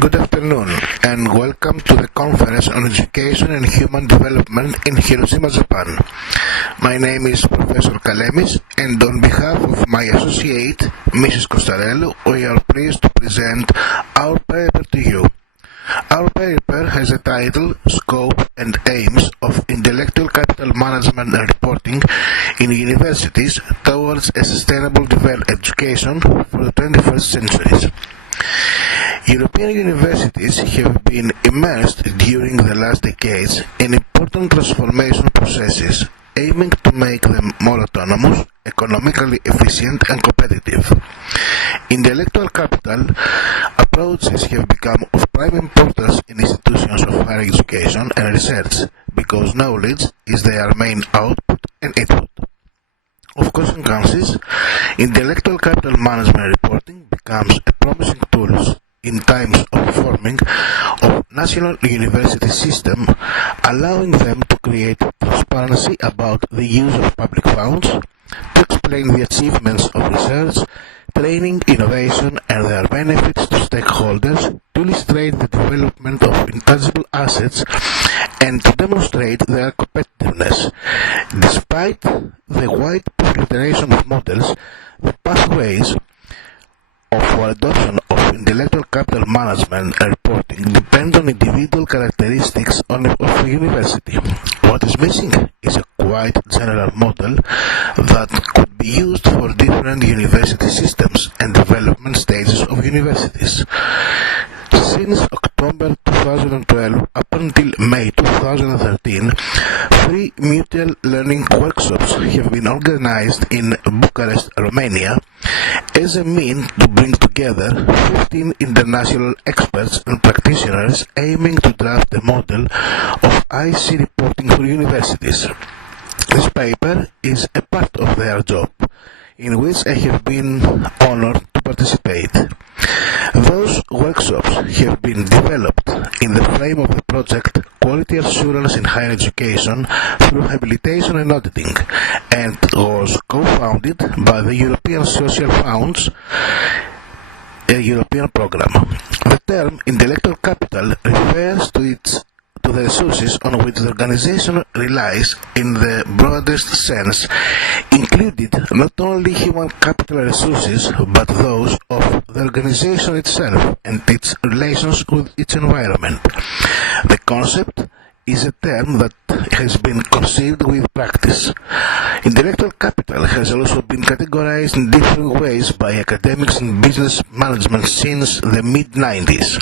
Good afternoon, and welcome to the Conference on Education and Human Development in Hiroshima, Japan. My name is Professor KALEMIS, and on behalf of my associate, Mrs. Costarello, we are pleased to present our paper to you. Our paper has a title, Scope and Aims of Intellectual Capital Management and Reporting in Universities Towards a Sustainable Education for the 21st Centuries. European universities have been immersed during the last decades in important transformation processes aiming to make them more autonomous, economically efficient and competitive. Intellectual capital approaches have become of prime importance in institutions of higher education and research because knowledge is their main output and input. Of consequences, intellectual capital management reporting becomes a promising tool in times of forming of national university system, allowing them to create transparency about the use of public funds, to explain the achievements of research, training, innovation, and their benefits to stakeholders, to illustrate the development of intangible assets, and to demonstrate their competitiveness. Despite the wide proliferation of models, the pathways for adoption of intellectual capital management and reporting depend on individual characteristics of a university. What is missing is a quite general model that could be used for different university systems and development stages of universities. Since October 2012 up until May 2013, 3 mutual learning workshops have been organized in Bucharest, Romania, as a means to bring together 15 international experts and practitioners aiming to draft a model of IC reporting for universities. This paper is a part of their job, in which I have been honored to participate. Those workshops have been developed in the frame of the project Quality Assurance in Higher Education through Habilitation and Auditing, and was co-founded by the European Social Fund's European program. The term intellectual capital refers to the resources on which the organization relies in the broadest sense, included not only human capital resources but those of the organization itself and its relations with its environment. The concept is a term that has been conceived with practice. Intellectual capital has also been categorized in different ways by academics and business management since the mid-90s.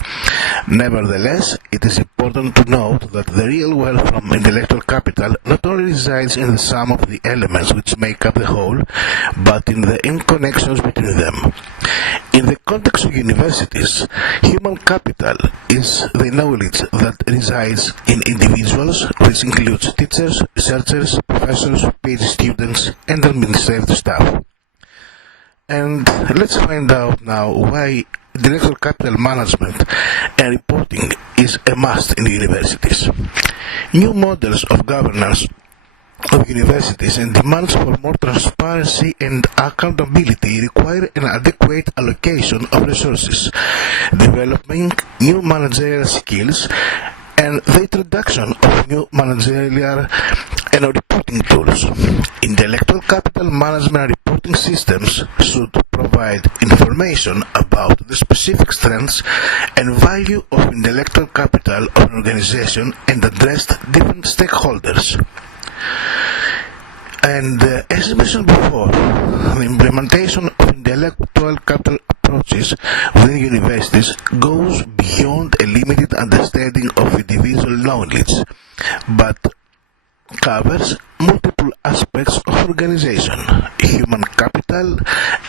Nevertheless, it is important to note that the real wealth from intellectual capital not only resides in the sum of the elements which make up the whole, but in the interconnections between them. In the context of universities, human capital is the knowledge that resides in individuals, which includes teachers, researchers, professors, PhD students, and administrative staff. And let's find out now why intellectual capital management and reporting is a must in universities. New models of governance of universities and demands for more transparency and accountability require an adequate allocation of resources, developing new managerial skills, and the introduction of new managerial and reporting tools. Intellectual capital management and reporting systems should provide information about the specific strengths and value of intellectual capital of an organization and address different stakeholders. And as I mentioned before, the implementation of intellectual capital approaches within universities goes beyond a limited understanding of individual knowledge, but covers multiple aspects of organization. Human capital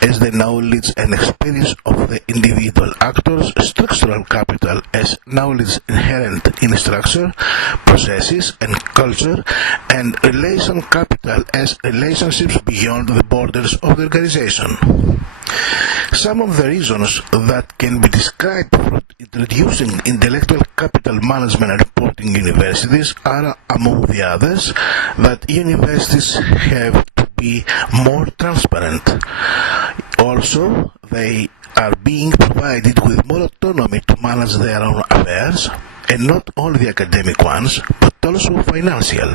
as the knowledge and experience of the individual actors, structural capital as knowledge inherent in structure, processes and culture, and relation capital as relationships beyond the borders of the organization. Some of the reasons that can be described for introducing intellectual capital management and reporting in universities are, among the others, that universities have to be more transparent. Also, they are being provided with more autonomy to manage their own affairs, and not only the academic ones, but also financial,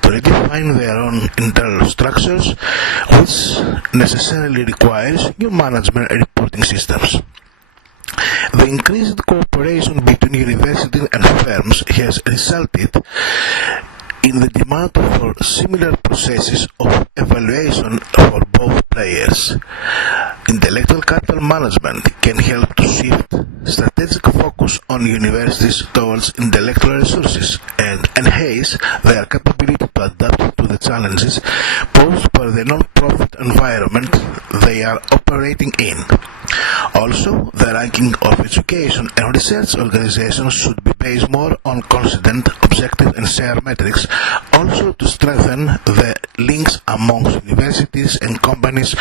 to redefine their own internal structures, which necessarily requires new management and reporting systems. The increased cooperation between universities and firms has resulted in the demand for similar processes of evaluation for both players. Intellectual capital management can help to shift strategic focus on universities towards intellectual resources and enhance their capability to adapt to the challenges posed by the non-profit environment they are operating in. Also, the ranking of education and research organizations should be based more on consistent, objective and shared metrics, also to strengthen the links amongst universities and companies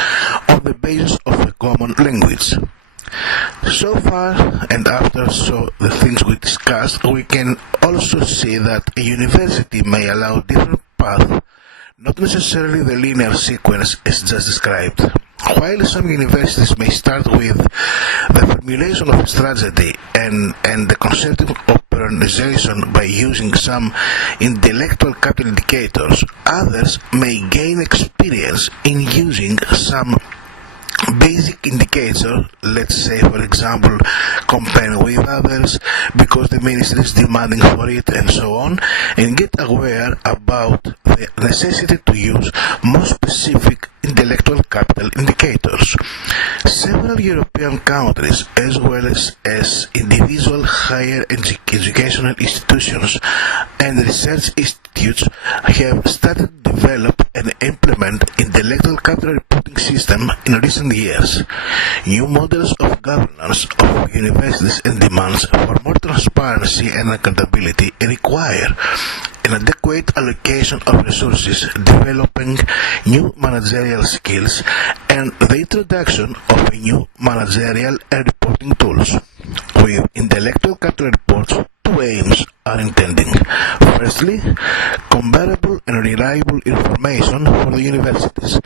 on the basis of a common language. So far, and after the things we discussed, we can also see that a university may allow different paths, not necessarily the linear sequence as just described. While some universities may start with the formulation of a strategy and the concerted operationalization by using some intellectual capital indicators, others may gain experience in using some basic indicator, let's say for example comparing with others because the ministry is demanding for it and so on, and get aware about the necessity to use more specific intellectual capital indicators. Several European countries as well as individual higher educational institutions and research institutes have started to develop and implement intellectual capital reporting system in recent years. New models of governance of universities and demands for more transparency and accountability require an adequate allocation of resources, developing new managerial skills, and the introduction of new managerial and reporting tools. With intellectual capital reports, two aims are intending. Firstly, comparable and reliable information for the universities.